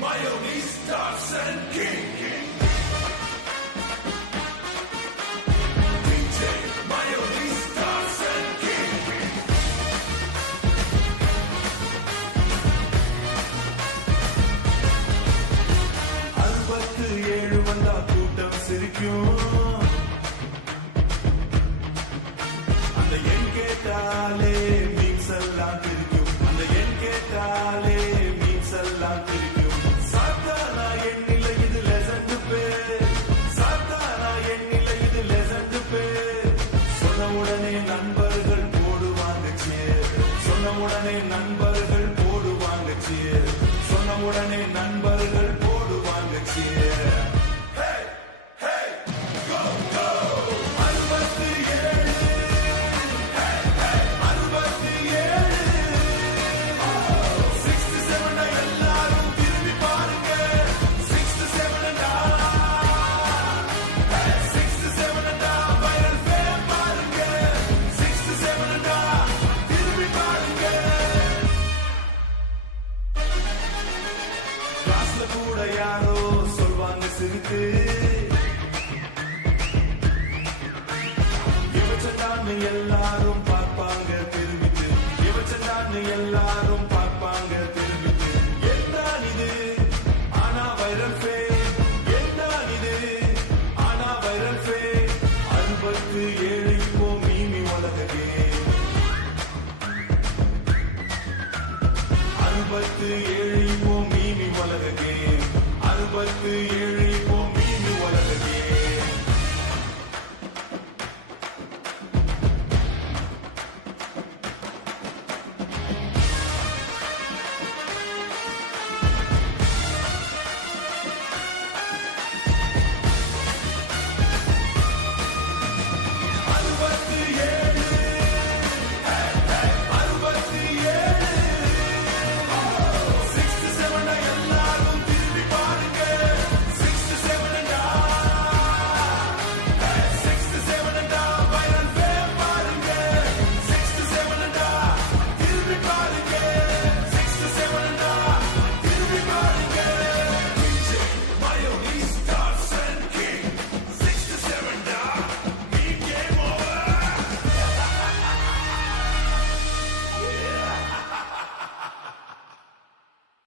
Mayonnaise stars and king. DJ Mayonnaise stars and king. அறுபத்து ஏழு வந்தா கூட்டம் சிரிக்கும். அந்த எண் கேட்டாலே மீன்ஸ் எல்லாம் பிரிக்கும். அந்த எண் கேட்டாலே மீன்ஸ் எல்லாம் பிரிக்கும். சாத்தானா எண்ணில இது லெசண்ட் பேர். சாத்தானா எண்ணில இது லெசண்ட் பேர். சொன்ன உடனே நண்பர்கள் போடுவாங்க சேர். சொன்ன உடனே நண்பர்கள் போடுவாங்க சேர். சொன்ன உடனே நண்பர்கள் போடுவாங்க சேர். கூட யாரோ சொல்வாங்க சிரித்து, இவச்சண்டான்னு எல்லாரும் பார்ப்பாங்க திரும்பிட்டு. இவச்சண்டான்னு எல்லாரும் பார்ப்பாங்க திரும்பிட்டு. என்னதான் இது ஆனா வைரல் ஃபேம். என்னதான் இது ஆனா வைரல் ஃபேம். 67 இப்போ மீமி உலகே. 67 இப்போ மீமி உலகே. 67